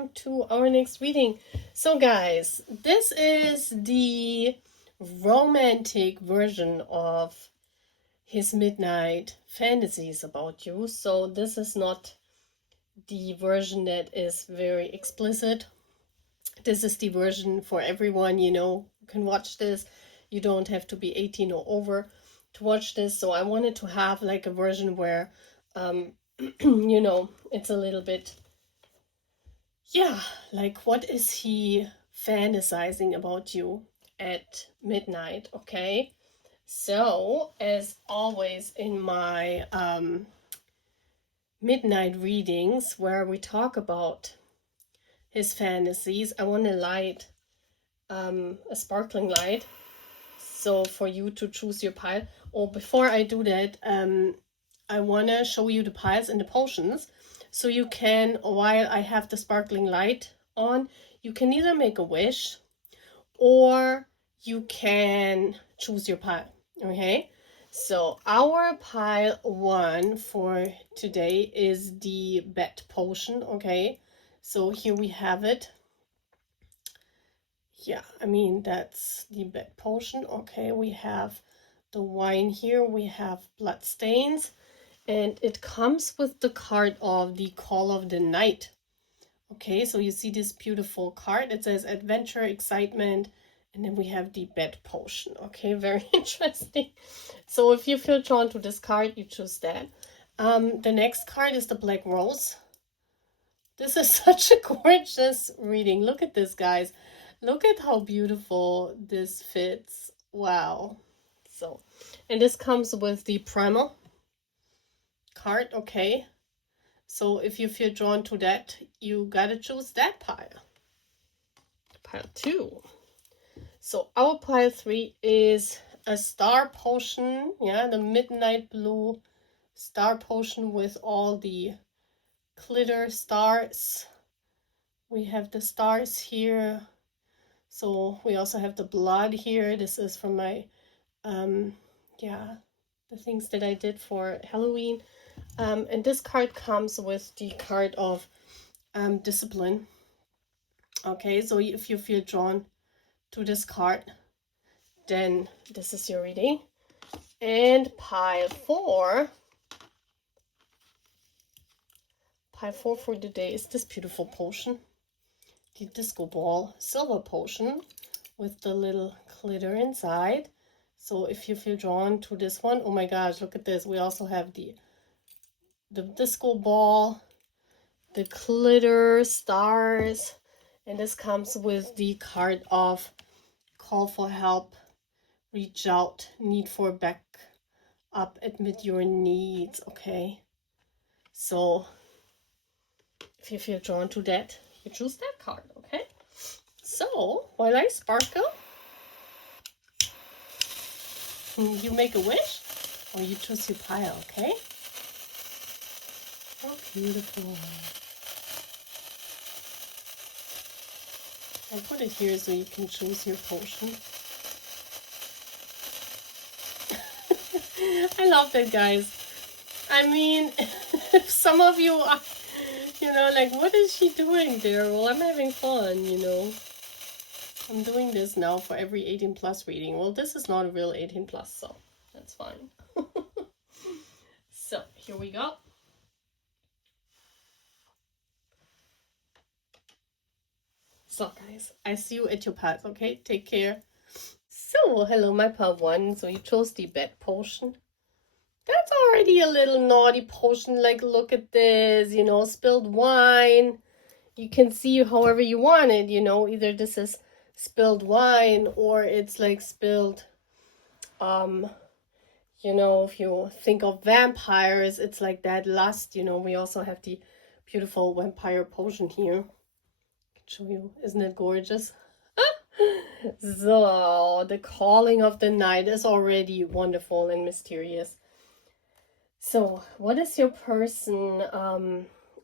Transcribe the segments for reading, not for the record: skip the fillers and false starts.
welcome to our next reading. So guys, this is the romantic version of his midnight fantasies about you. So this is not the version that is very explicit. This is the version for everyone, you can watch this. You don't have to be 18 or over to watch this. So I wanted to have like a version where it's a little bit, like what is he fantasizing about you at midnight, okay? So, as always in my midnight readings where we talk about his fantasies, I want to light a sparkling light, so for you to choose your pile. Oh, before I do that, I want to show you the piles and the potions. So you can, while I have the sparkling light on, you can either make a wish or you can choose your pile, okay? So our pile 1 for today is the bed potion, okay? So here we have it. Yeah, I mean, that's the bed potion, okay? We have the wine here, we have blood stains, and it comes with the card of the Call of the Night. Okay, so you see this beautiful card. It says adventure, excitement, and then we have the bed potion. Okay, very interesting. So if you feel drawn to this card, you choose that. The next card is the Black Rose. This is such a gorgeous reading. Look at this, guys. Look at how beautiful this fits. Wow. So, and this comes with the Primal card, okay? So if you feel drawn to that, you gotta choose that pile. Pile 2. So our pile 3 is a star potion, the midnight blue star potion with all the glitter stars. We have the stars here. So we also have the blood here. This is from my, the things that I did for Halloween. And this card comes with the card of discipline. Okay, so if you feel drawn to this card, then this is your reading. And pile 4 for today is this beautiful potion, the disco ball silver potion with the little glitter inside. So if you feel drawn to this one, oh my gosh, look at this. We also have the disco ball, the glitter stars, and this comes with the card of call for help, reach out, need for back up, admit your needs. Okay, so if you feel drawn to that, you choose that card. Okay, so while I sparkle, you make a wish or you choose your pile. Okay, oh beautiful. I'll put it here so you can choose your potion. I love that, guys. I mean, if some of you are, like, what is she doing there? Well, I'm having fun, I'm doing this now for every 18 plus reading. Well, this is not a real 18 plus, so that's fine. So, here we go. So, guys, I see you at your path, okay? Take care. So, hello, my pile 1. So, you chose the bed potion. That's already a little naughty potion. Like, look at this, spilled wine. You can see however you want it, either this is spilled wine or it's like spilled, if you think of vampires, it's like that lust, we also have the beautiful vampire potion here. I can show you, isn't it gorgeous? So, the calling of the night is already wonderful and mysterious. So, what is your person,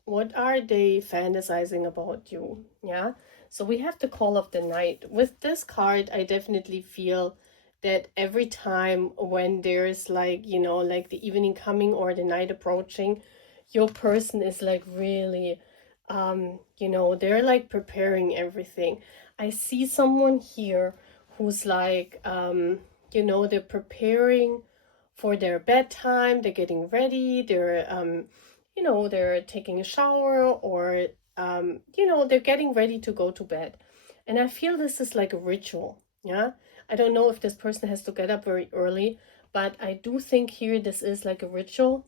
what are they fantasizing about you? Yeah, so we have the call of the night. With this card, I definitely feel that every time when there's like, like the evening coming or the night approaching, your person is like really You know, they're like preparing everything. I see someone here who's like, you know, they're preparing for their bedtime, they're getting ready, they're, you know, they're taking a shower, or, you know, they're getting ready to go to bed. And I feel this is like a ritual. Yeah. I don't know if this person has to get up very early, but I do think here this is like a ritual,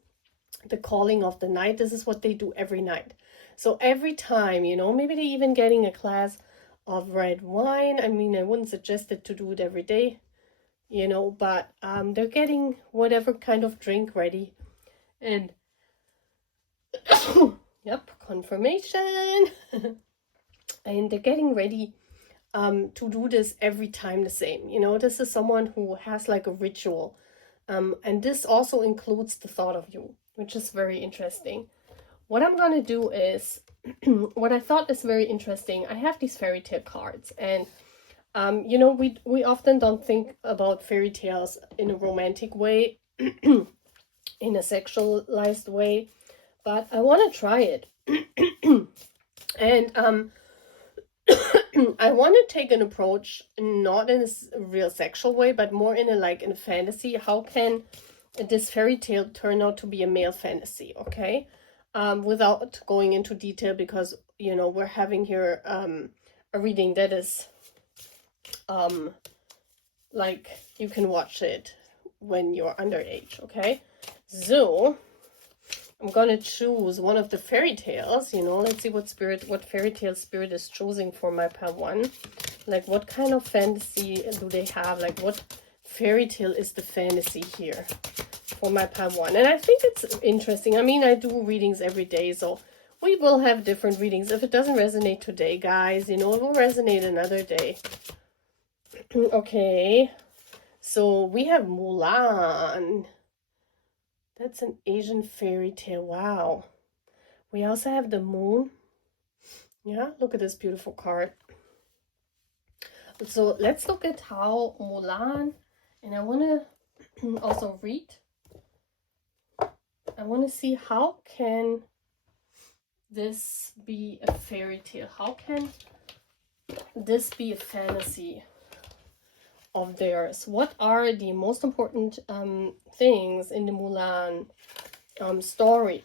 the calling of the night. This is what they do every night. So every time, you know, maybe they're even getting a glass of red wine. I mean, I wouldn't suggest it to do it every day, you know, but they're getting whatever kind of drink ready. And yep, confirmation. And they're getting ready to do this every time the same. You know, this is someone who has like a ritual. And this also includes the thought of you, which is very interesting. What I'm gonna do is, what I thought is very interesting, I have these fairy tale cards, and you know, we often don't think about fairy tales in a romantic way, in a sexualized way, but I want to try it. And I want to take an approach not in a real sexual way, but more in a like in a fantasy. How can this fairy tale turn out to be a male fantasy? Okay, without going into detail, because you know we're having here a reading that is like you can watch it when you're underage. Okay, so I'm gonna choose one of the fairy tales, you know, let's see what fairy tale spirit is choosing for my pile one. Like, what kind of fantasy do they have? Like, what fairy tale is the fantasy here for my pile one? And I think it's interesting. I mean, I do readings every day, so we will have different readings. If it doesn't resonate today, guys, you know, it will resonate another day. Okay, so we have Mulan. That's an Asian fairy tale. Wow. We also have the moon. Yeah, look at this beautiful card. So let's look at how Mulan, and I want to also read. I want to see how can this be a fairy tale? How can this be a fantasy of theirs? What are the most important things in the Mulan story?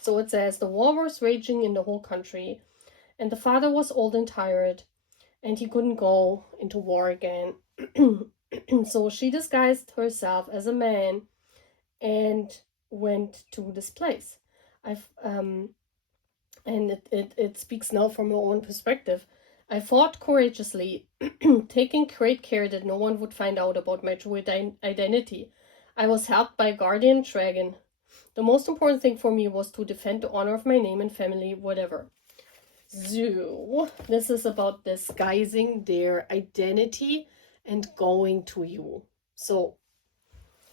So it says, the war was raging in the whole country, and the father was old and tired, and he couldn't go into war again. So she disguised herself as a man and went to this place. And it speaks now from her own perspective. I fought courageously, taking great care that no one would find out about my true identity. I was helped by a guardian dragon. The most important thing for me was to defend the honor of my name and family, whatever. So, this is about disguising their identity and going to you. So,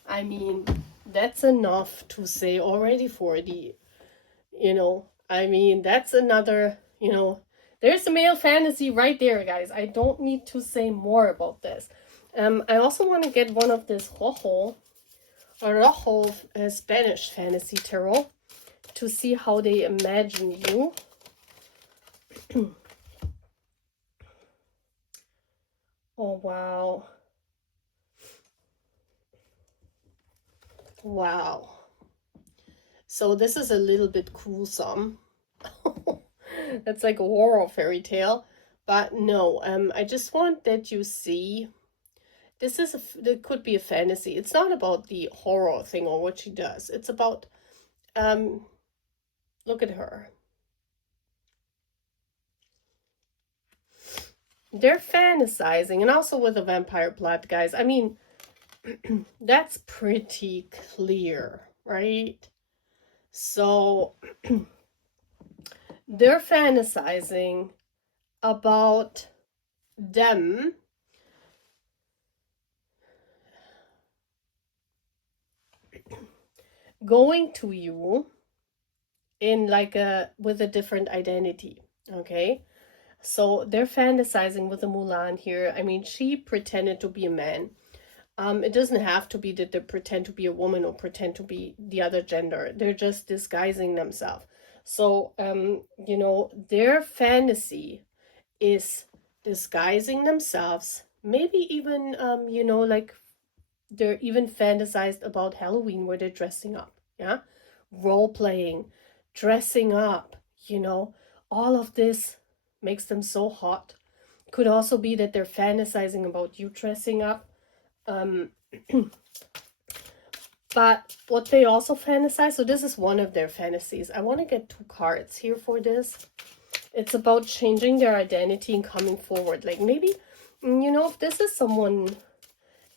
I mean, that's enough to say already for the, you know, I mean, that's another, you know, there's a male fantasy right there, guys. I don't need to say more about this. I also want to get one of this Rojo Spanish fantasy tarot to see how they imagine you. Oh, wow. Wow. So this is a little bit gruesome. That's like a horror fairy tale. But no, I just want that you see, this is it could be a fantasy. It's not about the horror thing or what she does. It's about, look at her. They're fantasizing, and also with the vampire blood, guys. I mean, that's pretty clear, right? So they're fantasizing about them going to you in like with a different identity. Okay, so they're fantasizing with the Mulan here. I mean, she pretended to be a man. It doesn't have to be that they pretend to be a woman or pretend to be the other gender. They're just disguising themselves. So, you know, their fantasy is disguising themselves, maybe even, you know, like they're even fantasized about Halloween where they're dressing up, yeah? Role playing, dressing up, you know, all of this makes them so hot. Could also be that they're fantasizing about you dressing up. Um, but what they also fantasize, so this is one of their fantasies. I want to get 2 cards here for this. It's about changing their identity and coming forward. Like maybe, you know, if this is someone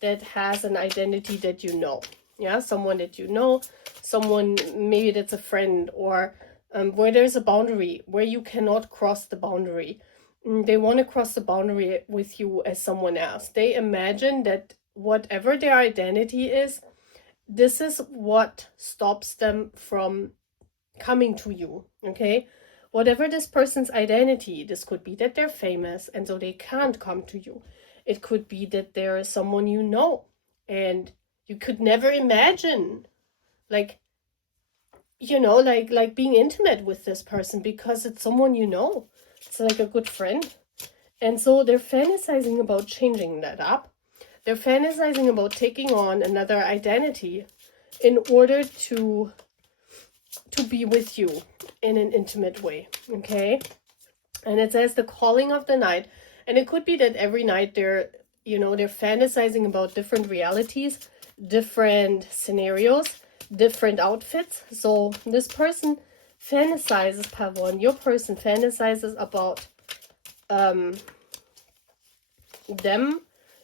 that has an identity that you know, yeah, someone that you know, someone maybe that's a friend, or where there's a boundary, where you cannot cross the boundary. They want to cross the boundary with you as someone else. They imagine that whatever their identity is, this is what stops them from coming to you, okay? Whatever this person's identity, this could be that they're famous and so they can't come to you. It could be that there is someone you know and you could never imagine, like, you know, like being intimate with this person because it's someone you know. It's like a good friend. And so they're fantasizing about changing that up. They're fantasizing about taking on another identity in order to be with you in an intimate way, okay? And it says the calling of the night. And it could be that every night they're, you know, they're fantasizing about different realities, different scenarios, different outfits. So this person fantasizes, Pavon, your person fantasizes about them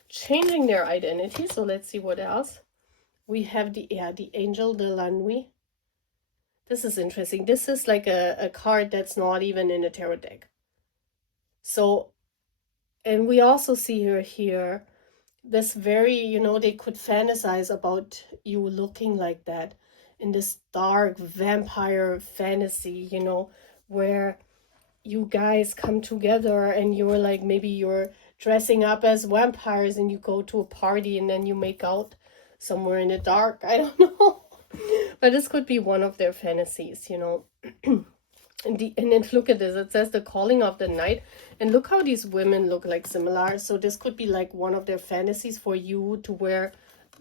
changing their identity. So let's see what else. We have the angel de la nuit. This is interesting. This is like a card that's not even in a tarot deck. So, and we also see here this very, you know, they could fantasize about you looking like that in this dark vampire fantasy, you know, where you guys come together and you're like, maybe you're dressing up as vampires and you go to a party and then you make out somewhere in the dark. I don't know. But this could be one of their fantasies, you know. And then look at this. It says the calling of the night. And look how these women look like similar. So this could be like one of their fantasies for you to wear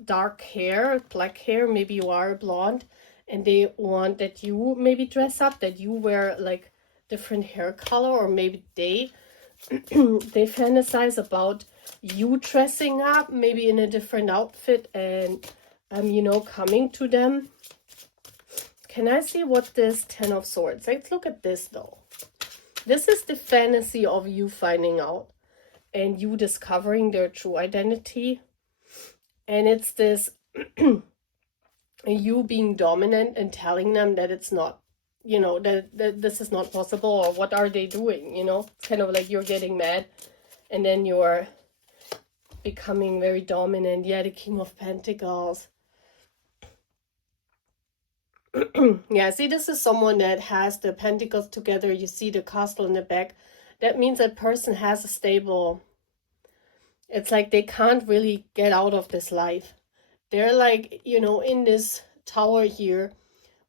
dark hair, black hair. Maybe you are blonde. And they want that you maybe dress up, that you wear like different hair color, or maybe they they fantasize about you dressing up, maybe in a different outfit, and you know, coming to them. Can I see what this 10 of Swords? Let's look at this though. This is the fantasy of you finding out and you discovering their true identity. And it's this you being dominant and telling them that it's not, you know, that this is not possible, or what are they doing, you know? It's kind of like you're getting mad and then you're becoming very dominant. Yeah, the King of Pentacles. Yeah, see, this is someone that has the pentacles together. You see the castle in the back. That means that person has a stable... It's like they can't really get out of this life. They're like, you know, in this tower here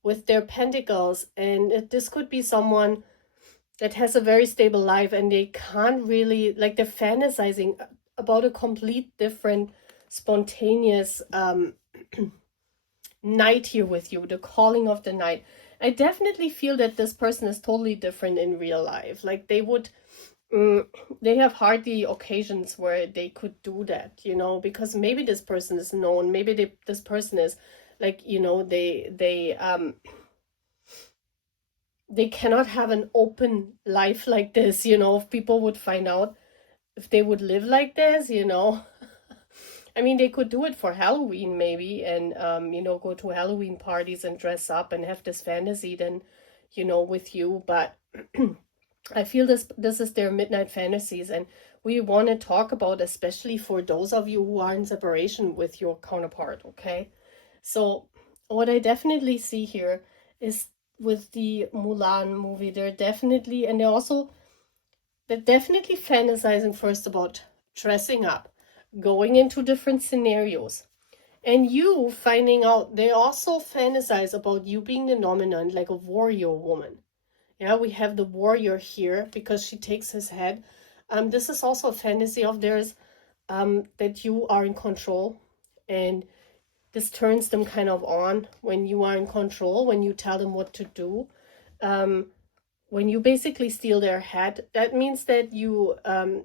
with their pentacles. And this could be someone that has a very stable life and they can't really... Like, they're fantasizing about a complete different, spontaneous... night here with you, the calling of the night. I definitely feel that this person is totally different in real life. Like they would, they have hardly occasions where they could do that, you know, because maybe this person is known, maybe this person is like, you know, they cannot have an open life like this, you know, if people would find out if they would live like this, you know. I mean, they could do it for Halloween maybe, and you know, go to Halloween parties and dress up and have this fantasy then, you know, with you. But I feel this is their midnight fantasies, and we want to talk about, especially for those of you who are in separation with your counterpart, okay? So what I definitely see here is with the Mulan movie, they're definitely fantasizing first about dressing up, going into different scenarios, and you finding out. They also fantasize about you being the dominant, like a warrior woman. Yeah, we have the warrior here because she takes his head. This is also a fantasy of theirs, that you are in control, and this turns them kind of on when you are in control, when you tell them what to do. Um, when you basically steal their head, that means that you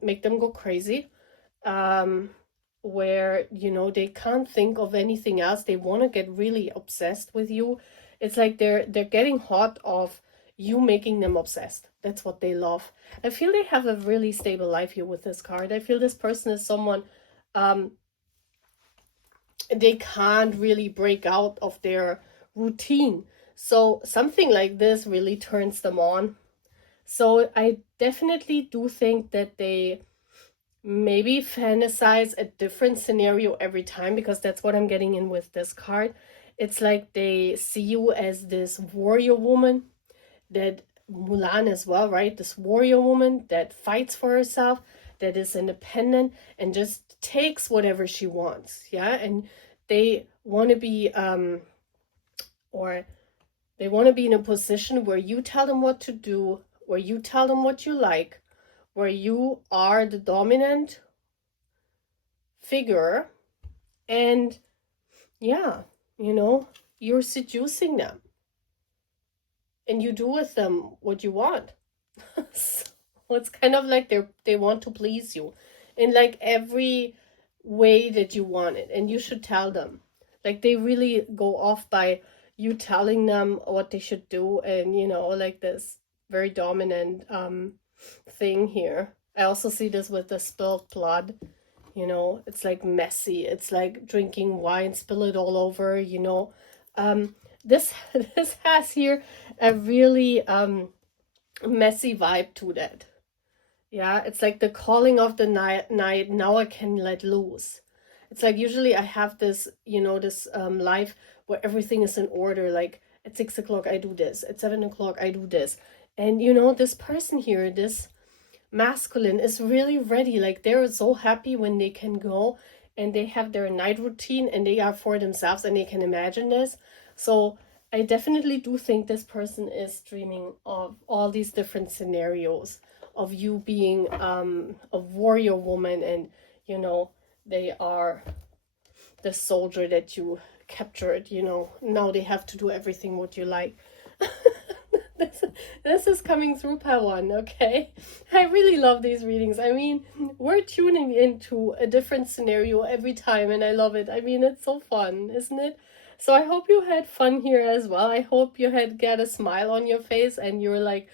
make them go crazy, um, where they can't think of anything else. They want to get really obsessed with you. It's like they're getting hot of you making them obsessed. That's what they love. I feel they have a really stable life here with this card. I feel this person is someone, um, they can't really break out of their routine. So something like this really turns them on. So I definitely do think that they maybe fantasize a different scenario every time, because that's what I'm getting in with this card. It's like they see you as this warrior woman, that Mulan as well, right? This warrior woman that fights for herself, that is independent and just takes whatever she wants. Yeah. And they want to be, or they want to be in a position where you tell them what to do, where you tell them what you like, where you are the dominant figure, and yeah, you're seducing them and you do with them what you want. So it's kind of like they want to please you in like every way that you want it, and you should tell them. Like they really go off by you telling them what they should do, and like this very dominant thing here. I also see this with the spilled blood. It's like messy. It's like drinking wine, spill it all over. This this has here a really messy vibe to that. Yeah, it's like the calling of the night. Now I can let loose. It's like usually I have this, this life where everything is in order. Like at 6 o'clock I do this, at 7 o'clock I do this, and this person here, this masculine, is really ready. Like they're so happy when they can go and they have their night routine and they are for themselves and they can imagine this. So I definitely do think this person is dreaming of all these different scenarios of you being a warrior woman, and they are the soldier that you captured. Now they have to do everything what you like. this, this is coming through Pawan, okay? I really love these readings. I mean, we're tuning into a different scenario every time, and I love it. I mean, it's so fun, isn't it? So I hope you had fun here as well. I hope you had get a smile on your face and you're like,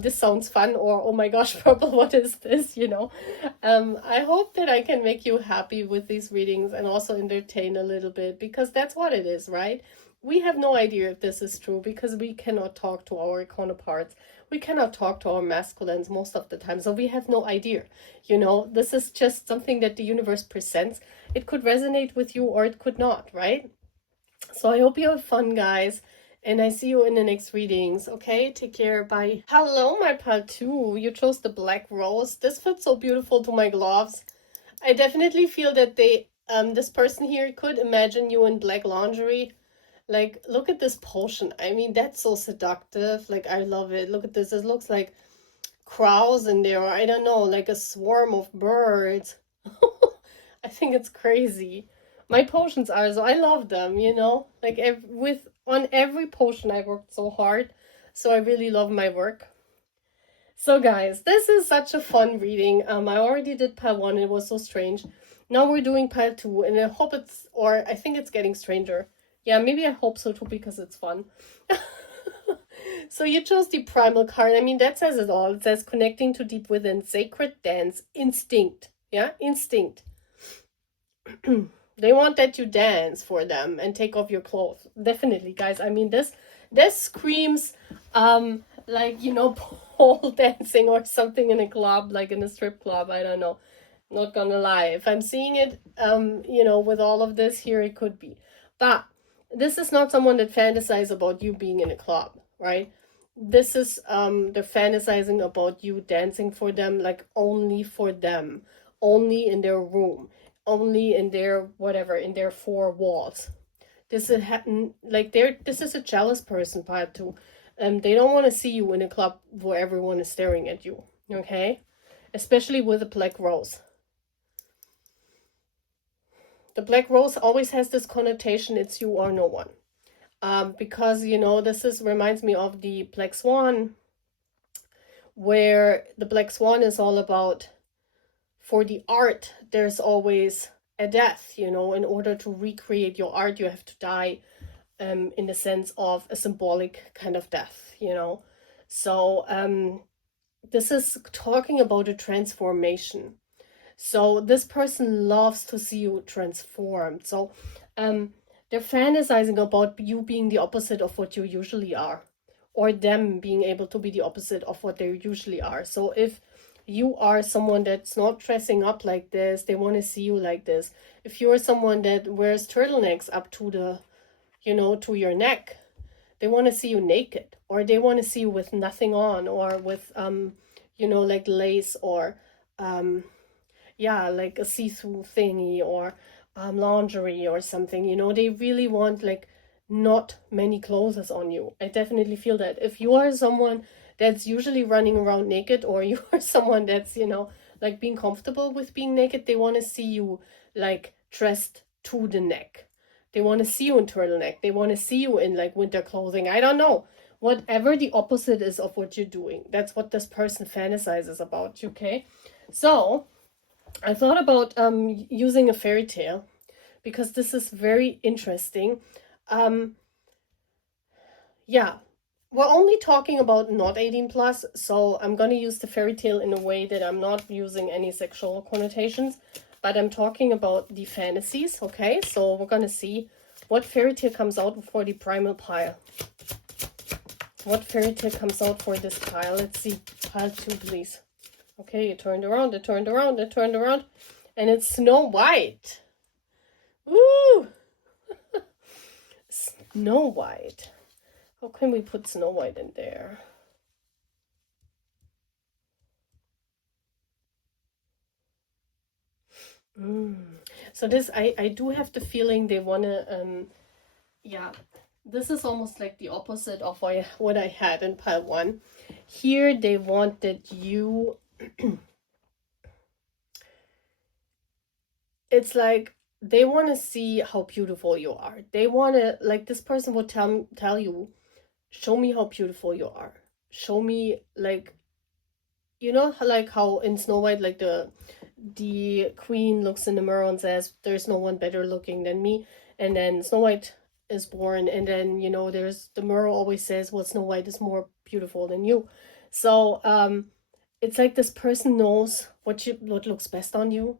this sounds fun, or oh my gosh, purple, what is this? I hope that I can make you happy with these readings and also entertain a little bit, because that's what it is, right? We have no idea if this is true because we cannot talk to our counterparts. We cannot talk to our masculines most of the time, so we have no idea. This is just something that the universe presents. It could resonate with you or it could not, right? So I hope you have fun, guys. And I see you in the next readings. Okay, take care. Bye. Hello, my pal 2. You chose the black rose. This fits so beautiful to my gloves. I definitely feel that this person here could imagine you in black lingerie. Like, look at this potion. I mean, that's so seductive. Like, I love it. Look at this. It looks like crows in there. I don't know, like a swarm of birds. I think it's crazy. My potions are, so I love them, Like, on every potion I worked so hard. So I really love my work. So guys, this is such a fun reading. I already did pile 1. It was so strange. Now we're doing pile 2, and I think it's getting stranger. Yeah, maybe I hope so too, because it's fun. So you chose the primal card. I mean, that says it all. It says connecting to deep within, sacred dance, instinct. Yeah, instinct. They want that you dance for them and take off your clothes. Definitely, guys. I mean, this screams like, pole dancing or something in a club, like in a strip club. I don't know. Not gonna lie. If I'm seeing it, with all of this here, it could be. But this is not someone that fantasizes about you being in a club, right? This is they're fantasizing about you dancing for them, like only for them, only in their room, only in their whatever, in their 4 walls. This is this is a jealous person, part 2. They don't want to see you in a club where everyone is staring at you, okay? Especially with a black rose. The black rose always has this connotation, it's you or no one. Because, you know, reminds me of the Black Swan, where the Black Swan is all about, for the art, there's always a death, you know. In order to recreate your art, you have to die, in the sense of a symbolic kind of death, you know. So this is talking about a transformation. So this person loves to see you transformed. So they're fantasizing about you being the opposite of what you usually are, or them being able to be the opposite of what they usually are. So if you are someone that's not dressing up like this, they want to see you like this. If you're someone that wears turtlenecks up to the, you know, to your neck, they want to see you naked, or they want to see you with nothing on, or with you know, like lace, or yeah, like a see-through thingy, or lingerie or something, you know. They really want like not many clothes on you. I definitely feel that. If you are someone that's usually running around naked, or you are someone that's, you know, like being comfortable with being naked, they want to see you like dressed to the neck. They want to see you in turtleneck. They want to see you in like winter clothing. I don't know. Whatever the opposite is of what you're doing, that's what this person fantasizes about, okay? So I thought about using a fairy tale, because this is very interesting. Yeah, we're only talking about not 18 plus, so I'm going to use the fairy tale in a way that I'm not using any sexual connotations, but I'm talking about the fantasies, okay? So we're going to see what fairy tale comes out for the primal pile. What fairy tale comes out for this pile? Let's see. Pile 2, please. Okay, it turned around, it turned around, it turned around. And it's Snow White. Woo! Snow White. How can we put Snow White in there? So this, I do have the feeling they want to, yeah, this is almost like the opposite of what I had in pile 1. Here they wanted you, it's like they want to see how beautiful you are. They want to, like, this person would tell you, show me how beautiful you are. Show me, like, you know, like how in Snow White, like the queen looks in the mirror and says, there's no one better looking than me. And then Snow White is born, and then, you know, there's the mirror always says, well, Snow White is more beautiful than you. So it's like this person knows what looks best on you.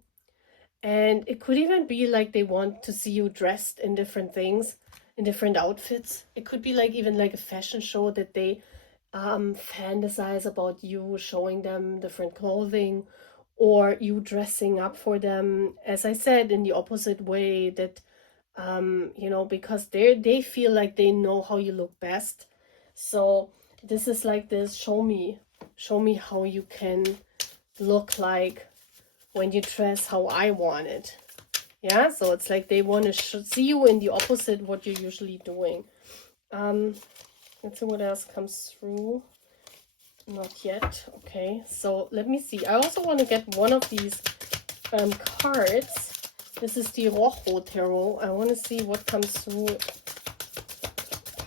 And it could even be like they want to see you dressed in different things, in different outfits. It could be like even like a fashion show that they fantasize about you showing them different clothing, or you dressing up for them, as I said, in the opposite way, that you know, because they feel like they know how you look best. So this is like this, show me how you can look like when you dress how I want it. Yeah, so it's like they want to see you in the opposite what you're usually doing. Let's see what else comes through. Not yet. Okay, so let me see. I also want to get one of these cards. This is the Rojo Tarot. I want to see what comes through.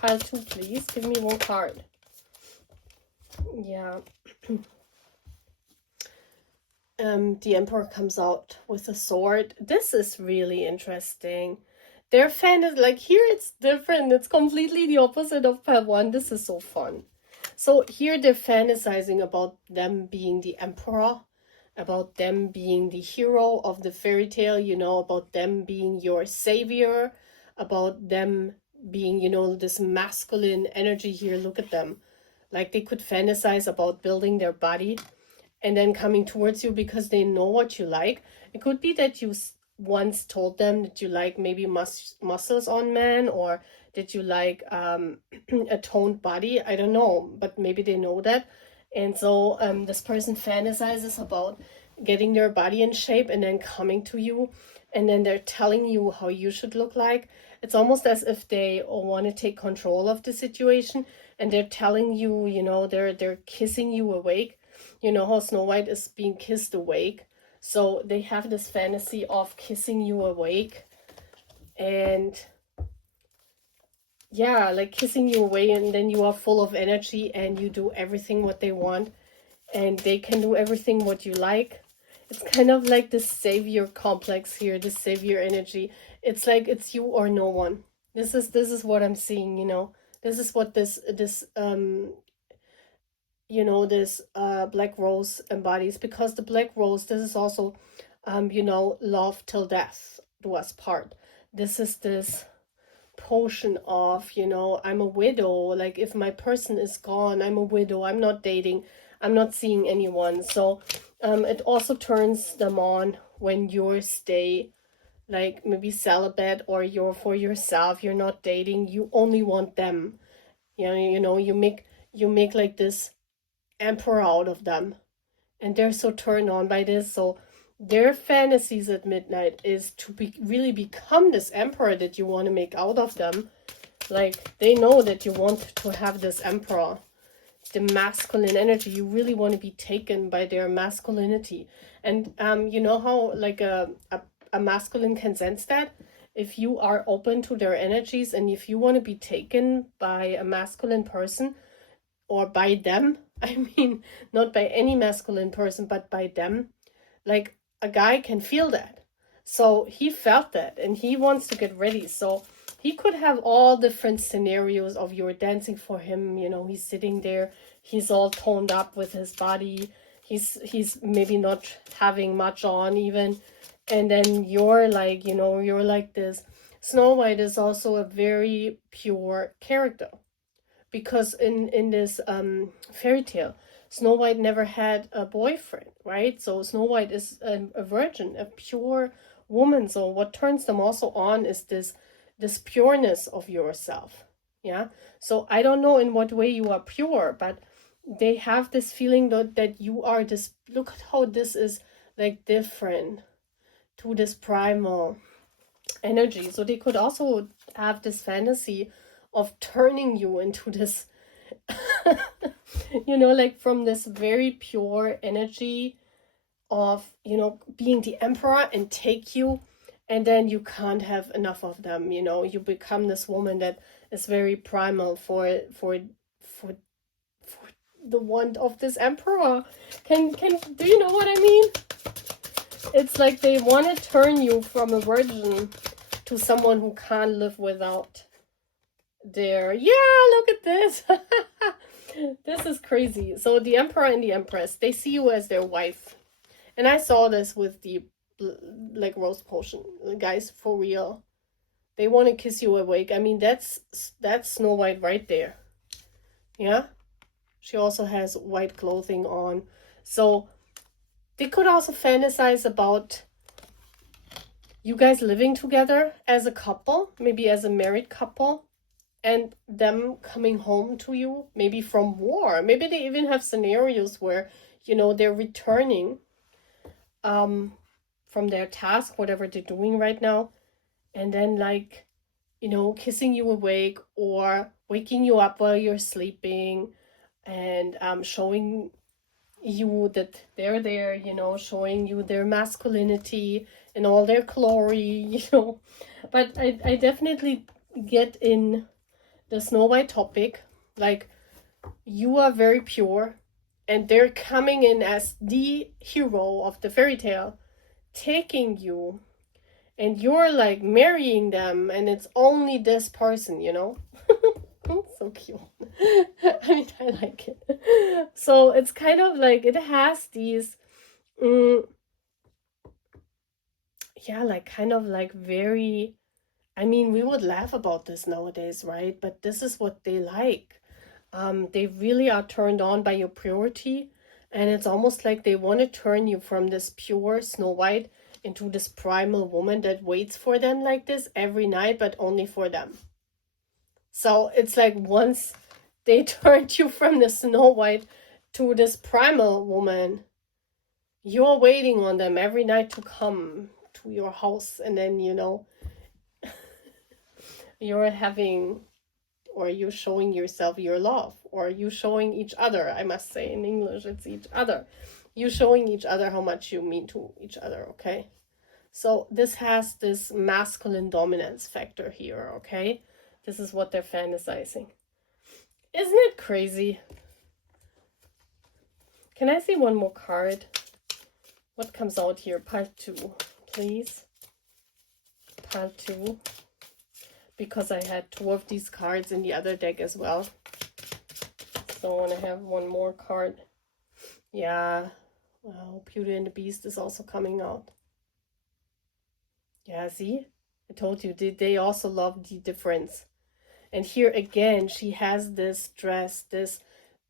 Pile 2, please. Give me one card. Yeah. The Emperor comes out with a sword. This is really interesting. Their fan is like, here it's different. It's completely the opposite of pile 1. This is so fun. So here they're fantasizing about them being the emperor, about them being the hero of the fairy tale, you know, about them being your savior, about them being, you know, this masculine energy here. Look at them. Like they could fantasize about building their body and then coming towards you because they know what you like. It could be that you once told them that you like maybe muscles on men, or that you like a toned body. I don't know, but maybe they know that. And so this person fantasizes about getting their body in shape and then coming to you, and then they're telling you how you should look like. It's almost as if they want to take control of the situation, and they're telling you, you know, they're kissing you awake. You know how Snow White is being kissed awake. So they have this fantasy of kissing you awake, and yeah, like kissing you away, and then you are full of energy and you do everything what they want, and they can do everything what you like. It's kind of like this savior complex here, this savior energy. It's like it's you or no one. This is what I'm seeing, you know. This is what this you know, this black rose embodies, because the black rose, this is also you know, love till death do us part. This is this potion of, you know, I'm a widow, like if my person is gone, I'm a widow, I'm not dating, I'm not seeing anyone. So it also turns them on when you stay like maybe celibate, or you're for yourself, you're not dating, you only want them. You know, you make like this emperor out of them, and they're so turned on by this. So their fantasies at midnight is to be really become this emperor that you want to make out of them. Like they know that you want to have this emperor, the masculine energy. You really want to be taken by their masculinity. And you know how like a masculine can sense that if you are open to their energies, and if you want to be taken by a masculine person, or by them, I mean, not by any masculine person, but by them, like a guy can feel that. So he felt that, and he wants to get ready. So he could have all different scenarios of you're dancing for him, you know, he's sitting there, he's all toned up with his body, he's maybe not having much on even, and then you're like, you know, you're like this. Snow White is also a very pure character, because in this fairy tale, Snow White never had a boyfriend, right? So Snow White is a virgin, a pure woman. So what turns them also on is this pureness of yourself. Yeah. So I don't know in what way you are pure, but they have this feeling that you are this. Look at how this is like different to this primal energy. So they could also have this fantasy of turning you into this you know, like from this very pure energy of, you know, being the emperor and take you, and then you can't have enough of them, you know, you become this woman that is very primal for the want of this emperor. Can do you know what I mean? It's like they want to turn you from a virgin to someone who can't live without their, yeah, look at this. This is crazy. So the emperor and the empress, they see you as their wife. And I saw this with the like rose potion. Guys, for real. They want to kiss you awake. I mean, that's Snow White right there. Yeah? She also has white clothing on. So they could also fantasize about you guys living together as a couple, maybe as a married couple, and them coming home to you, maybe from war. Maybe they even have scenarios where, you know, they're returning from their task, whatever they're doing right now, and then like, you know, kissing you awake or waking you up while you're sleeping, and showing you that they're there, you know, showing you their masculinity in all their glory, you know. But I definitely get in the Snow White topic, like you are very pure, and they're coming in as the hero of the fairy tale, taking you, and you're like marrying them, and it's only this person, you know. So cute. I mean, I like it. So it's kind of like it has these yeah, like kind of like very, I mean, we would laugh about this nowadays, right? But this is what they like. They really are turned on by your purity, and it's almost like they want to turn you from this pure Snow White into this primal woman that waits for them like this every night, but only for them. So it's like once they turned you from the Snow White to this primal woman, you're waiting on them every night to come to your house, and then, you know, you're having or you showing yourself your love, or you showing each other, I must say in English, it's each other. You showing each other how much you mean to each other, okay? So this has this masculine dominance factor here, okay? This is what they're fantasizing. Isn't it crazy? Can I see one more card? What comes out here? Pile 2, please. Pile 2. Because I had 2 of these cards in the other deck as well. So I want to have one more card. Yeah. Wow, Beauty and the Beast is also coming out. Yeah, see? I told you, they also love the difference. And here again, she has this dress, this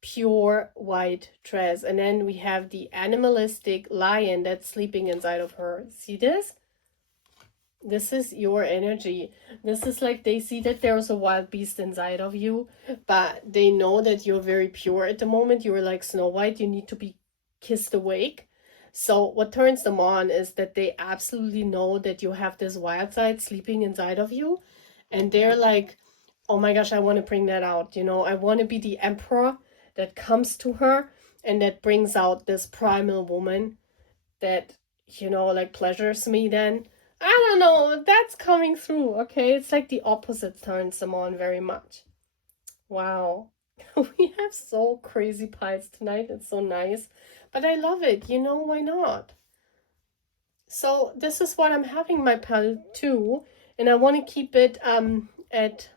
pure white dress. And then we have the animalistic lion that's sleeping inside of her. See this? This is your energy. This is like they see that there's a wild beast inside of you, but they know that you're very pure at the moment. You're like Snow White. You need to be kissed awake. So what turns them on is that they absolutely know that you have this wild side sleeping inside of you. And they're like, oh my gosh, I want to bring that out. You know, I want to be the emperor that comes to her and that brings out this primal woman that, you know, like pleasures me then. I don't know, that's coming through, okay? It's like the opposite turns them on very much. Wow. We have so crazy piles tonight. It's so nice. But I love it. You know, why not? So this is what I'm having my pile 2. And I want to keep it at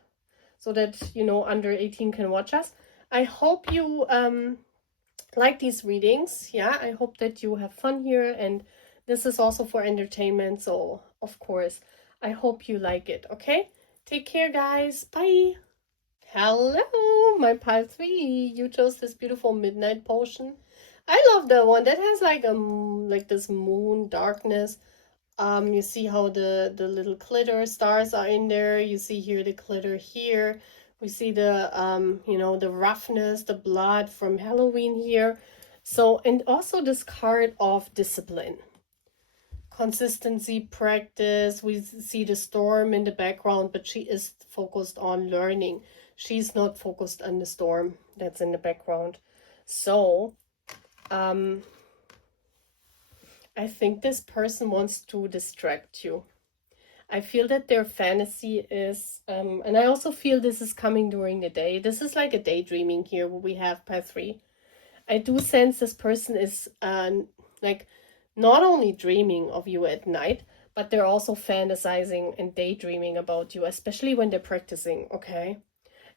so that, you know, under 18 can watch us. I hope you like these readings. Yeah, I hope that you have fun here, and this is also for entertainment, so of course I hope you like it. Okay, take care guys, bye. Hello, my pile 3. You chose this beautiful midnight potion. I love the one that has like this moon darkness. You see how the little glitter stars are in there. You see here the glitter here. We see the you know, the roughness, the blood from Halloween here. So, and also this card of discipline, consistency, practice. We see the storm in the background, but she is focused on learning. She's not focused on the storm that's in the background. So I think this person wants to distract you. I feel that their fantasy is, and I also feel this is coming during the day. This is like a daydreaming here, what we have pile 3. I do sense this person is like not only dreaming of you at night, but they're also fantasizing and daydreaming about you, especially when they're practicing, okay?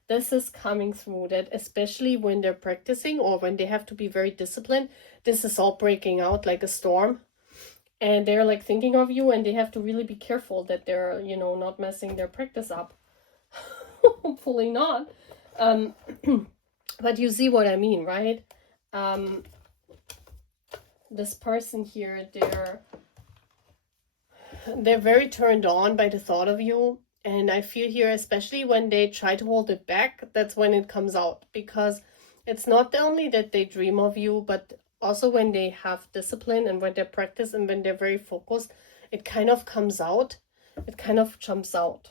This is coming through, that especially when they're practicing or when they have to be very disciplined, this is all breaking out like a storm. And they're like thinking of you, and they have to really be careful that they're, you know, not messing their practice up. Hopefully not. But you see what I mean, right? This person here, they're very turned on by the thought of you. And I feel here, especially when they try to hold it back, that's when it comes out. Because it's not only that they dream of you, but also when they have discipline and when they practice and when they're very focused, it kind of comes out. It kind of jumps out.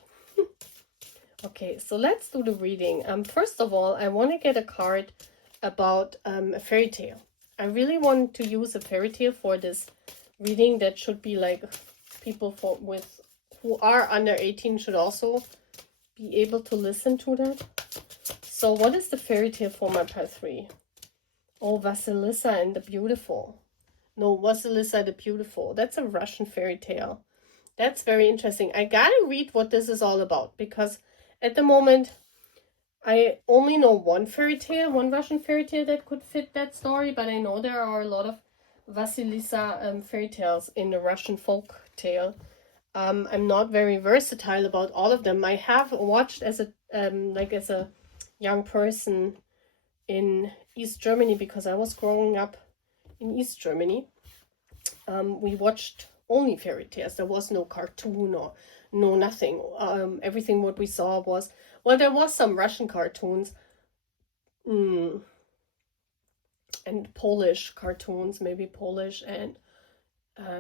Okay, so let's do the reading. First of all, I want to get a card about a fairy tale. I really want to use a fairy tale for this reading that should be like people who are under 18 should also be able to listen to that. So what is the fairy tale for my pile 3? Oh, Vasilisa and the Beautiful. No, Vasilisa the Beautiful. That's a Russian fairy tale. That's very interesting. I gotta read what this is all about, because at the moment I only know one fairy tale, one Russian fairy tale that could fit that story, but I know there are a lot of Vasilisa fairy tales in the Russian folk tale. I'm not very versatile about all of them. I have watched as a young person in East Germany, because I was growing up in East Germany. We watched only fairy tales. There was no cartoon or no nothing. Everything what we saw was, well, there was some Russian cartoons and Polish cartoons, maybe Polish and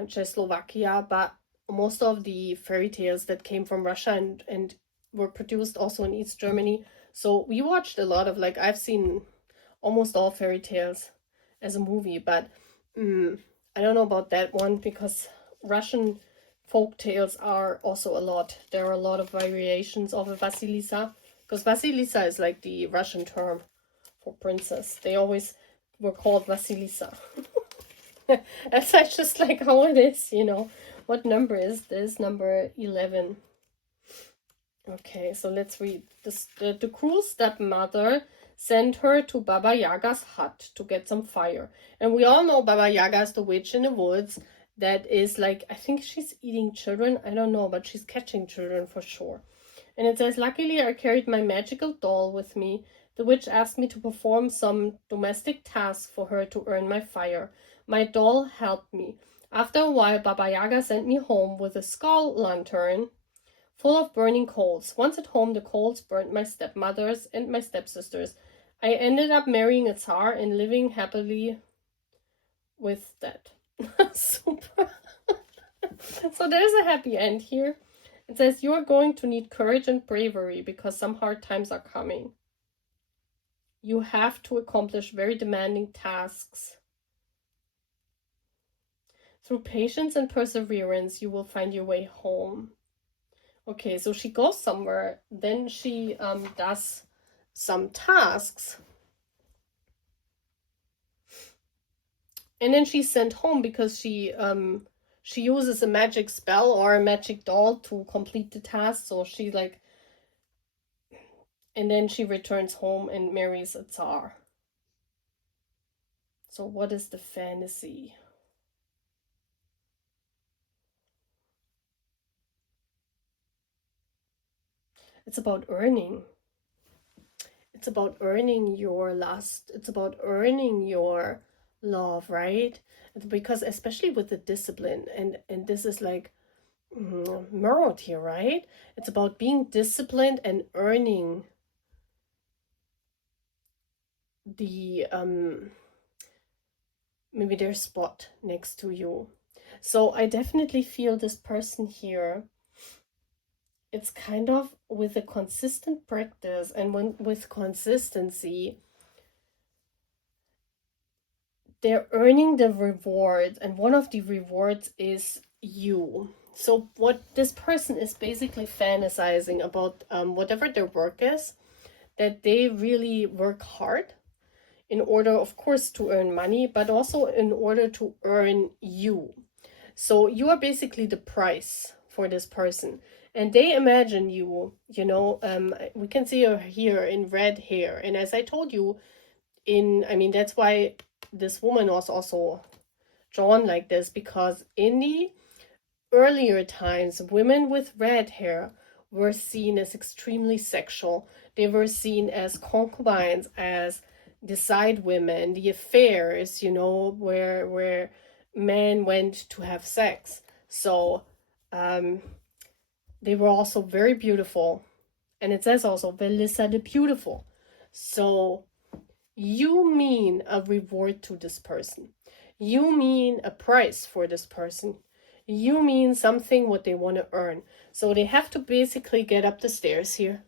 Czechoslovakia, but most of the fairy tales that came from Russia and were produced also in East Germany So we watched a lot of, like, I've seen almost all fairy tales as a movie, but I don't know about that one, because Russian folk tales are also a lot. There are a lot of variations of a Vasilisa, because Vasilisa is like the Russian term for princess. They always were called Vasilisa. That's just like how it is, you know. What number is this? Number 11. Okay, so let's read this. The cruel stepmother sent her to Baba Yaga's hut to get some fire. And we all know Baba Yaga is the witch in the woods that is like, I think she's eating children. I don't know, but she's catching children for sure. And it says, luckily I carried my magical doll with me. The witch asked me to perform some domestic tasks for her to earn my fire. My doll helped me. After a while, Baba Yaga sent me home with a skull lantern full of burning coals. Once at home, the coals burnt my stepmothers and my stepsisters. I ended up marrying a Tsar and living happily with that. Super. So there's a happy end here. It says, you are going to need courage and bravery because some hard times are coming. You have to accomplish very demanding tasks. Through patience and perseverance, you will find your way home. Okay, so she goes somewhere, then she does some tasks, and then she's sent home because she uses a magic spell or a magic doll to complete the task. So she like, and then she returns home and marries a Tsar. So what is the fantasy? It's about earning. It's about earning your lust. It's about earning your love, right? Because especially with the discipline, and this is like mirrored here, right? It's about being disciplined and earning the maybe their spot next to you. So I definitely feel this person here, it's kind of with a consistent practice and with consistency, they're earning the reward, and one of the rewards is you. So what this person is basically fantasizing about, whatever their work is, that they really work hard in order, of course, to earn money, but also in order to earn you. So you are basically the price for this person. And they imagine you, you know, we can see her here in red hair. And as I told you, I mean, that's why this woman was also drawn like this, because in the earlier times, women with red hair were seen as extremely sexual. They were seen as concubines, as the side women, the affairs, you know, where men went to have sex. So they were also very beautiful. And it says also, Belissa the Beautiful. So you mean a reward to this person. You mean a price for this person. You mean something what they want to earn. So they have to basically get up the stairs here.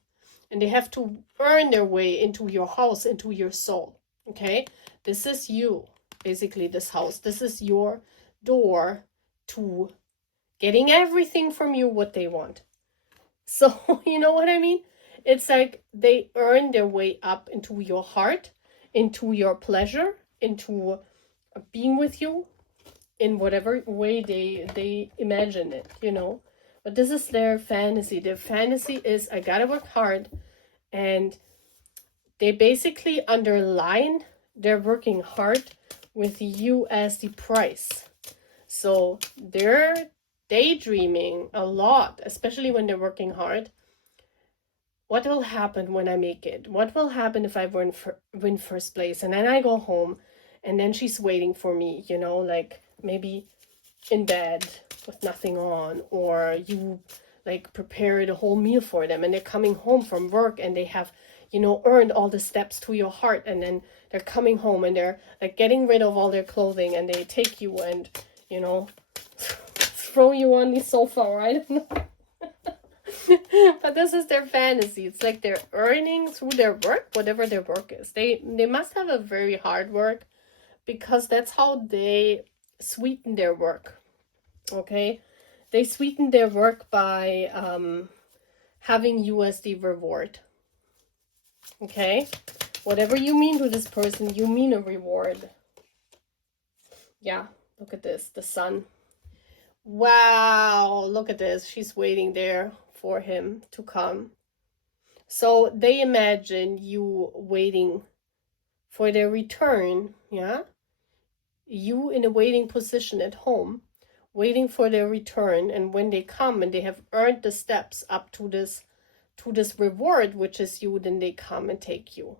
And they have to earn their way into your house, into your soul. Okay? This is you. Basically, this house. This is your door to getting everything from you what they want. So, you know what I mean? It's like they earn their way up into your heart, into your pleasure, into being with you in whatever way they imagine it, you know. But this is their fantasy. Their fantasy is, I gotta work hard, and they basically underline their working hard with you as the price. So they're daydreaming a lot, especially when they're working hard. What will happen when I make it? What will happen if I win first place? And then I go home, and then she's waiting for me, you know, like maybe in bed with nothing on, or you like prepared a whole meal for them, and they're coming home from work, and they have, you know, earned all the steps to your heart, and then they're coming home and they're like getting rid of all their clothing, and they take you and, you know, throw you on the sofa, right? But this is their fantasy. It's like they're earning through their work, whatever their work is. They must have a very hard work, because that's how they sweeten their work. Okay, they sweeten their work by having you as the reward. Okay, whatever you mean to this person, you mean a reward. Yeah, look at this, the sun. Wow, look at this. She's waiting there for him to come. So they imagine you waiting for their return, yeah? You in a waiting position at home, waiting for their return, and when they come and they have earned the steps up to this reward, which is you, then they come and take you.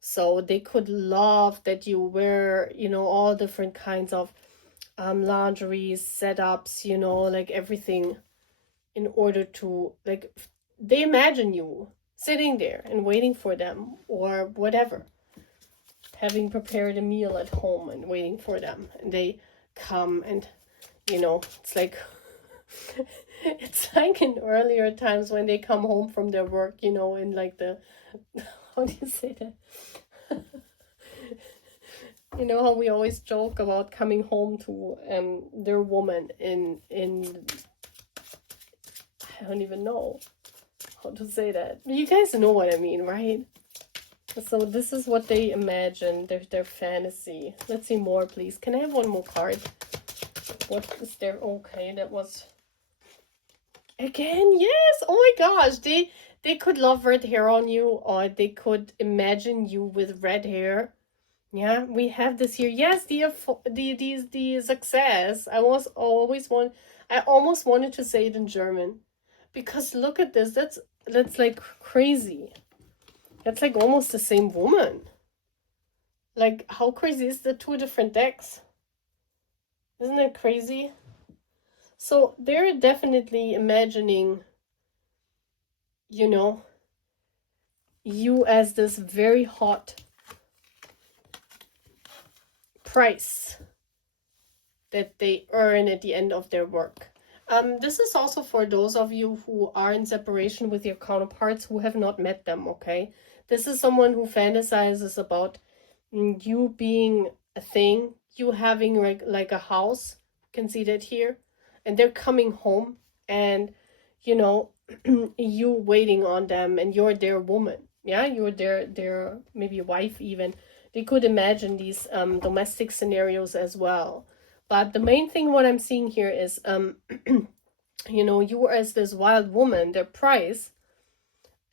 So they could love that you wear, you know, all different kinds of lingerie setups, you know, like everything, in order to, like, they imagine you sitting there and waiting for them, or whatever, having prepared a meal at home and waiting for them, and they come, and you know, it's like it's like in earlier times when they come home from their work, you know, in like the how do you say that? You know how we always joke about coming home to their woman in I don't even know how to say that. You guys know what I mean, right? So this is what they imagine, their fantasy. Let's see more, please. Can I have one more card? What is there? Okay, that was again, yes. Oh my gosh, they could love red hair on you, or they could imagine you with red hair. Yeah, we have this here. Yes, the success. I almost wanted to say it in German, because look at this. That's like crazy. That's like almost the same woman. Like, how crazy is the two different decks? Isn't that crazy? So they're definitely imagining, you know, you as this very hot price that they earn at the end of their work. This is also for those of you who are in separation with your counterparts who have not met them, okay? This is someone who fantasizes about you being a thing, you having like a house. You can see that here. And they're coming home, and, you know, you waiting on them, and you're their woman. Yeah, you're their maybe wife even. They could imagine these domestic scenarios as well. But the main thing what I'm seeing here is, you know, you as this wild woman, their price,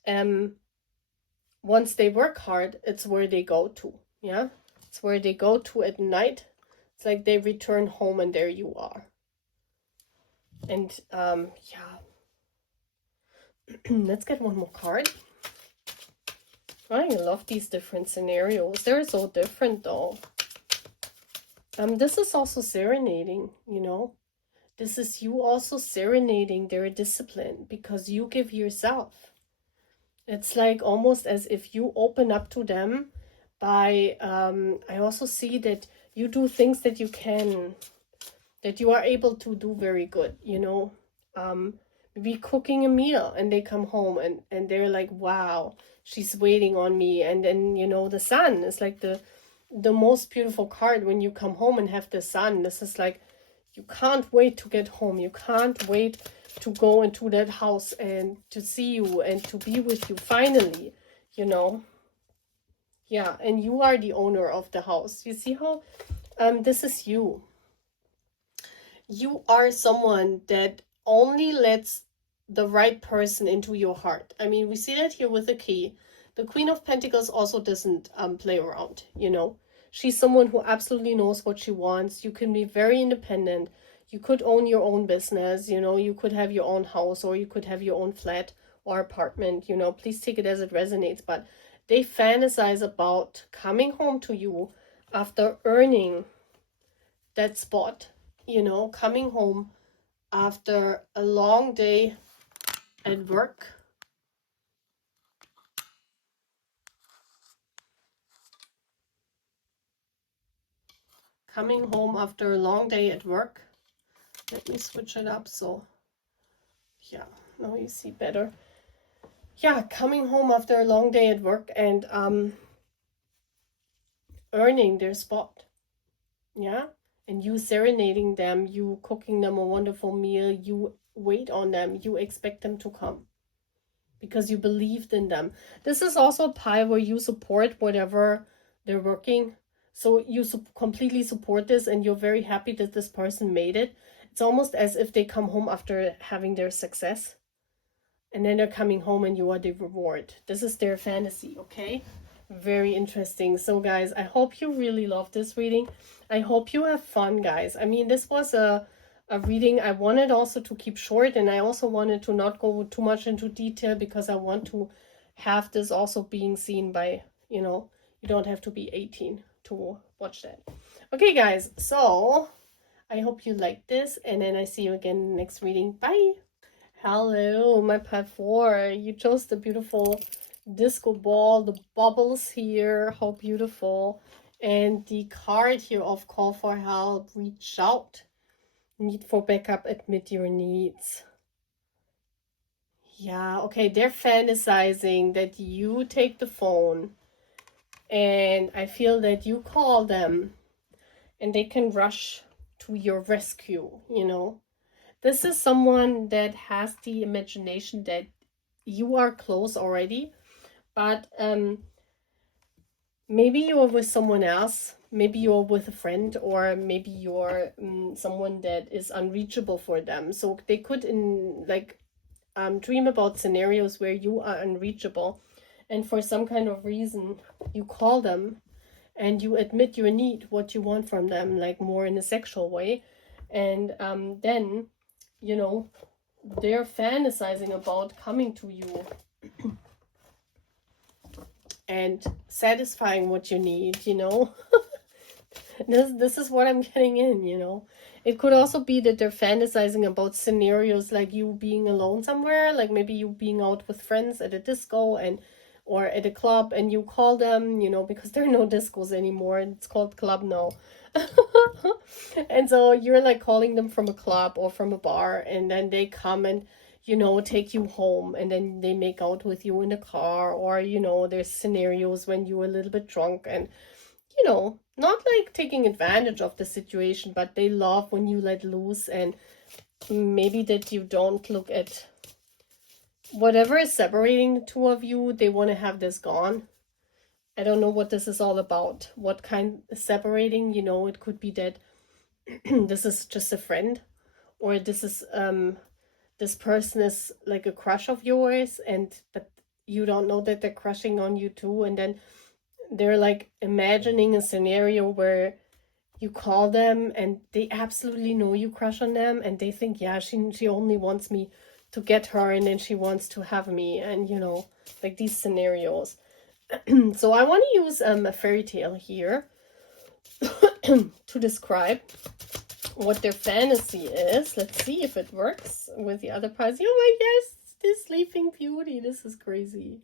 once they work hard, it's where they go to. Yeah, it's where they go to at night. It's like they return home, and there you are. And yeah, let's get one more card. I love these different scenarios. They're so different though. This is also serenading, you know. This is you also serenading their discipline, because you give yourself. It's like almost as if you open up to them by, I also see that you do things that you are able to do very good, you know. Maybe cooking a meal, and they come home, and they're like, wow, she's waiting on me. And then, you know, the sun is like the most beautiful card when you come home and have the sun. This is like, you can't wait to get home. You can't wait to go into that house and to see you and to be with you finally, you know. Yeah, and you are the owner of the house. You see how this is you. You are someone that only lets the right person into your heart. I mean, we see that here with the key. The Queen of Pentacles also doesn't play around, you know. She's someone who absolutely knows what she wants. You can be very independent. You could own your own business, you know. You could have your own house, or you could have your own flat or apartment, you know. Please take it as it resonates. But they fantasize about coming home to you after earning that spot, you know, coming home after a long day at work. Coming home after a long day at work. Let me switch it up. So, Yeah, now you see better. Yeah, coming home after a long day at work and earning their spot. Yeah, and you serenading them, you cooking them a wonderful meal, you wait on them, you expect them to come because you believed in them. This is also a pie where you support whatever they're working. So you completely support this and you're very happy that this person made it. It's almost as if they come home after having their success and then they're coming home and you are the reward. This is their fantasy, okay? Very interesting. So guys, I hope you really love this reading. I hope you have fun, guys. I mean, this was a reading I wanted also to keep short, and I also wanted to not go too much into detail because I want to have this also being seen by, you don't have to be 18 to watch that. Okay, guys, so I hope you like this, and then I see you again in the next reading. Bye! Hello, my pet 4. You chose the beautiful disco ball, the bubbles here. How beautiful. And the card here of call for help, reach out. Need for backup, admit your needs. Yeah, okay, they're fantasizing that you take the phone and I feel that you call them and they can rush to your rescue. This is someone that has the imagination that you are close already, but maybe you're with someone else, maybe you're with a friend, or maybe you're someone that is unreachable for them. So they could dream about scenarios where you are unreachable, and for some kind of reason you call them and you admit your need, what you want from them, like more in a sexual way, and then they're fantasizing about coming to you and satisfying what you need. This is what I'm getting in. It could also be that they're fantasizing about scenarios like you being alone somewhere, like maybe you being out with friends at a disco and or at a club and you call them, because there are no discos anymore. It's called club now. And so you're like calling them from a club or from a bar, and then they come and take you home, and then they make out with you in the car, or there's scenarios when you're a little bit drunk and not like taking advantage of the situation, but they love when you let loose, and maybe that you don't look at whatever is separating the two of you. They want to have this gone. I don't know what this is all about. What kind of separating, it could be that this is just a friend, or this person is like a crush of yours, but you don't know that they're crushing on you too, and then they're like imagining a scenario where you call them and they absolutely know you crush on them, and they think, yeah, she only wants me to get her, and then she wants to have me, and like these scenarios. So I want to use a fairy tale here to describe what their fantasy is. Let's see if it works with the other parts. Oh my yes, this Sleeping Beauty. This is crazy.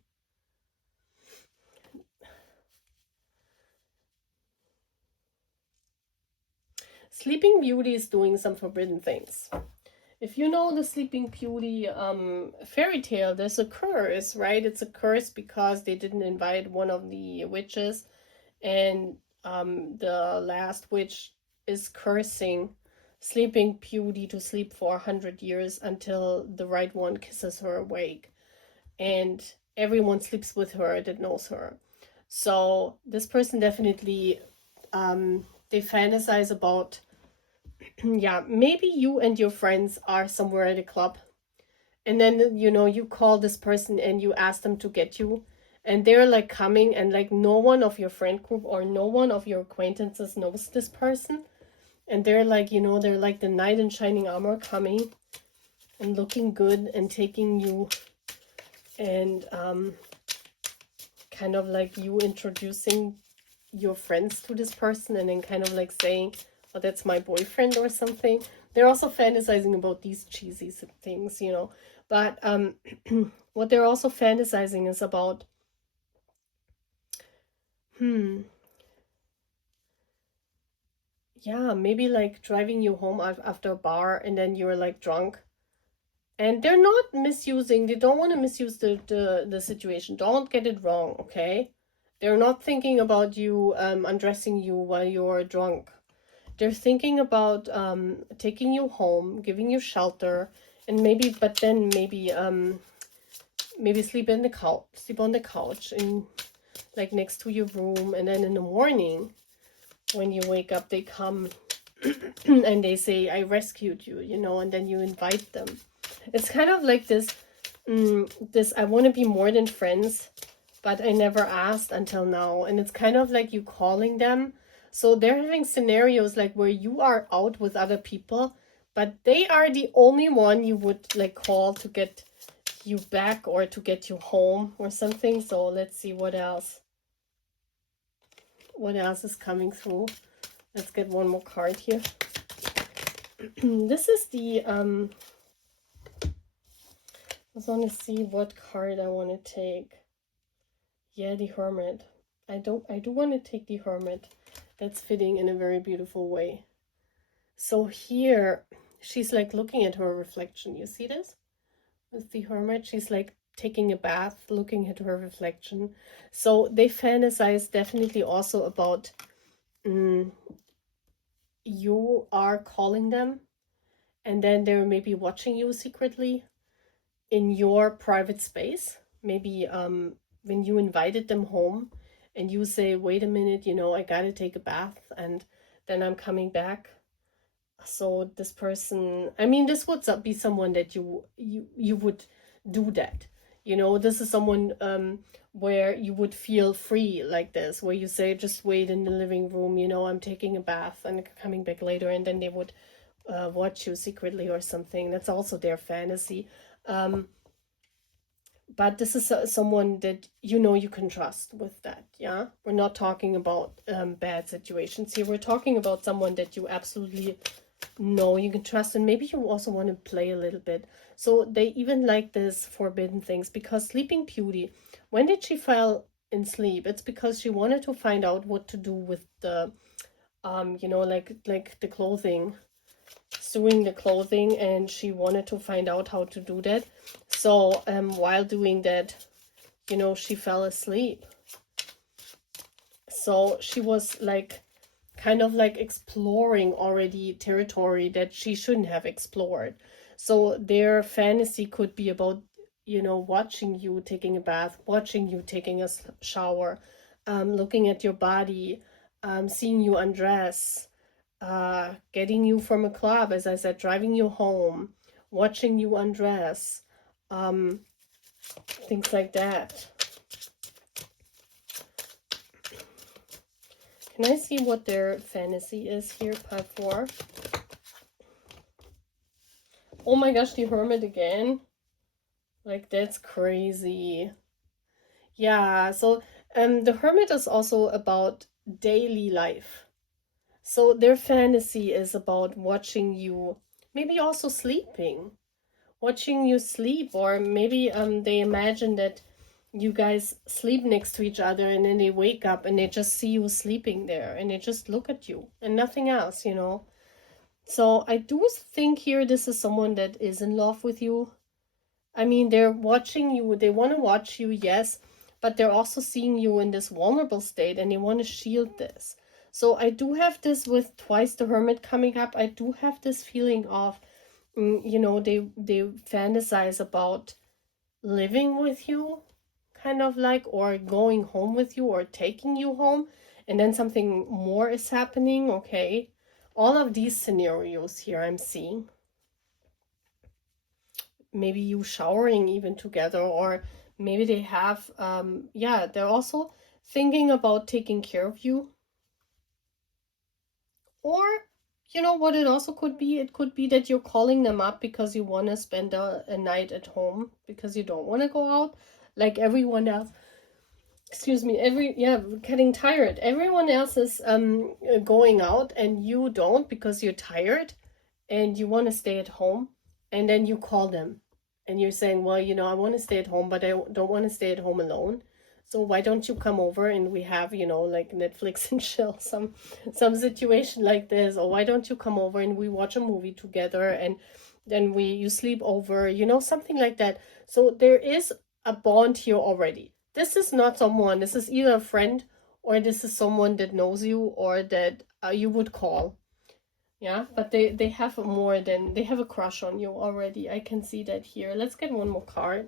Sleeping Beauty is doing some forbidden things. If you know the Sleeping Beauty fairy tale, there's a curse, right? It's a curse because they didn't invite one of the witches, and the last witch is cursing Sleeping Beauty to sleep for 100 years until the right one kisses her awake. And everyone sleeps with her that knows her. So this person definitely, they fantasize about, yeah, maybe you and your friends are somewhere at a club, and then you call this person and you ask them to get you, and they're like coming, and like no one of your friend group or no one of your acquaintances knows this person, and they're like they're like the knight in shining armor coming and looking good and taking you, and kind of like you introducing your friends to this person, and then kind of like saying, oh, that's my boyfriend or something. They're also fantasizing about these cheesy things, but what they're also fantasizing is about, yeah, maybe like driving you home after a bar, and then you're like drunk, And they're not misusing, they don't want to misuse the situation. Don't get it wrong, okay? They're not thinking about you undressing you while you're drunk. They're thinking about taking you home, giving you shelter, and maybe, but then maybe sleep on the couch in like next to your room, and then in the morning when you wake up, they come and they say, I rescued you, you know, and then you invite them. It's kind of like this, this I want to be more than friends, but I never asked until now. And it's kind of like you calling them. So they're having scenarios like where you are out with other people, but they are the only one you would like call to get you back or to get you home or something. So let's see what else. What else is coming through? Let's get one more card here. This is the I just want to see what card I want to take. Yeah, the Hermit. I do want to take the Hermit. That's fitting in a very beautiful way. So here she's like looking at her reflection. You see this? With the Hermit, she's like taking a bath, looking at her reflection. So they fantasize definitely also about you are calling them, and then they're maybe watching you secretly in your private space. Maybe when you invited them home and you say, wait a minute, you know, I gotta take a bath and then I'm coming back. So this person, I mean, this would be someone that you would do that. You know, this is someone where you would feel free like this, where you say, just wait in the living room, you know, I'm taking a bath and coming back later, and then they would watch you secretly or something. That's also their fantasy. But this is someone that you know you can trust with that. Yeah, we're not talking about bad situations here. We're talking about someone that you absolutely know you can trust, and maybe you also want to play a little bit. So they even like this forbidden things, because Sleeping Beauty, when did she fall in sleep? It's because she wanted to find out what to do with the you know, like the clothing, sewing the clothing, and she wanted to find out how to do that. So while doing that, you know, she fell asleep. So she was like kind of like exploring already territory that she shouldn't have explored. So their fantasy could be about, you know, watching you taking a bath, watching you taking a shower, looking at your body, seeing you undress, getting you from a club, as I said, driving you home, watching you undress, things like that. Can I see what their fantasy is here, pile 4? Oh my gosh, the Hermit again. Like, that's crazy. Yeah, so the Hermit is also about daily life. So their fantasy is about watching you, maybe also sleeping, watching you sleep, or maybe they imagine that you guys sleep next to each other, and then they wake up and they just see you sleeping there and they just look at you and nothing else, you know. So I do think here this is someone that is in love with you. I mean, they're watching you, they want to watch you, yes, but they're also seeing you in this vulnerable state and they want to shield this. So I do have this with twice the Hermit coming up. I do have this feeling of, you know, they fantasize about living with you, kind of like, or going home with you, or taking you home, and then something more is happening. Okay, all of these scenarios here I'm seeing. Maybe you showering even together, or maybe they have yeah, they're also thinking about taking care of you. Or you know what it also could be? It could be that you're calling them up because you want to spend a night at home, because you don't want to go out like everyone else. Excuse me, getting tired. Everyone else is going out and you don't, because you're tired and you want to stay at home. And then you call them and you're saying, well, you know, I want to stay at home, but I don't want to stay at home alone. So why don't you come over and we have, you know, like Netflix and chill, some situation like this? Or why don't you come over and we watch a movie together? And then you sleep over, you know, something like that. So there is a bond here already. This is not someone, this is either a friend or this is someone that knows you or that you would call. Yeah, but they have more than, they have a crush on you already. I can see that here. Let's get one more card.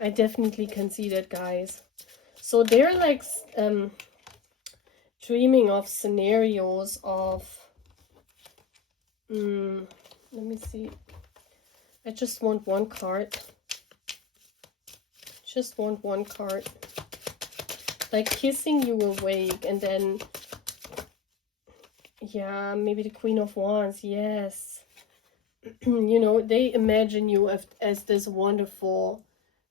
I definitely can see that, guys. So they're like dreaming of scenarios of let me see. I just want one card. Just want one card. Like kissing you awake, and then yeah, maybe the Queen of Wands. Yes. You know, they imagine you as this wonderful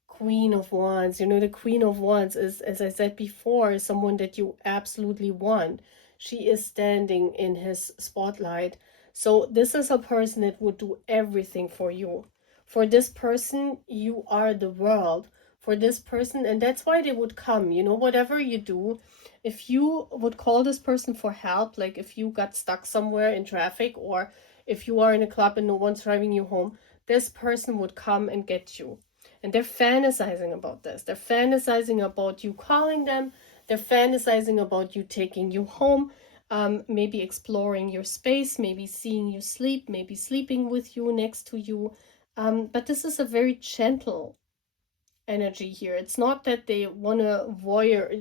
Queen of Wands. You know, the Queen of Wands is, as I said before, is someone that you absolutely want. She is standing in his spotlight. So this is a person that would do everything for you. For this person, you are the world. For this person, and that's why they would come. You know, whatever you do, if you would call this person for help, like if you got stuck somewhere in traffic, or if you are in a club and no one's driving you home, this person would come and get you. And they're fantasizing about this. They're fantasizing about you calling them. They're fantasizing about you taking you home, maybe exploring your space, maybe seeing you sleep, maybe sleeping with you, next to you. But this is a very gentle energy here. It's not that they want to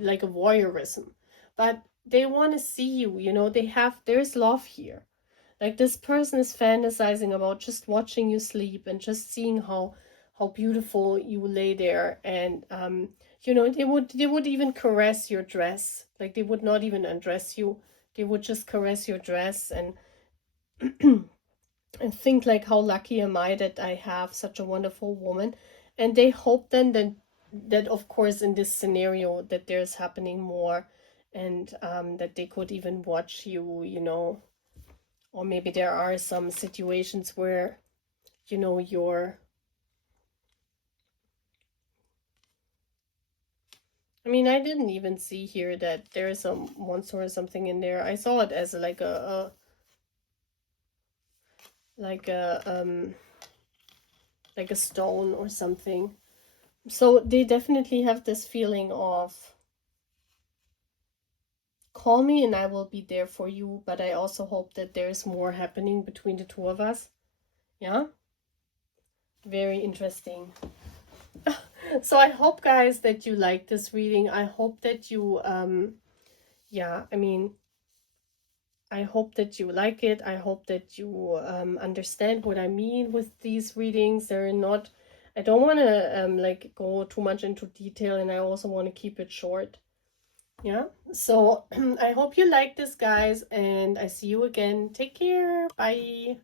like a voyeurism, but they want to see you, you know, there's love here. Like this person is fantasizing about just watching you sleep and just seeing how beautiful you lay there, and you know, they would even caress your dress. Like they would not even undress you. They would just caress your dress and and think like, how lucky am I that I have such a wonderful woman. And they hope then that of course in this scenario that there's happening more, and that they could even watch you, you know, or maybe there are some situations where, you know, I mean, I didn't even see here that there's a monster or something in there. I saw it as like like a like a stone or something. So they definitely have this feeling of, call me and I will be there for you, but I also hope that there's more happening between the two of us. Yeah? Very interesting. So I hope, guys, that you like this reading. I hope that you yeah, I mean, I hope that you like it. I hope that you understand what I mean with these readings. They're not, I don't want to like go too much into detail, and I also want to keep it short. Yeah, so I hope you like this, guys, and I see you again. Take care. Bye.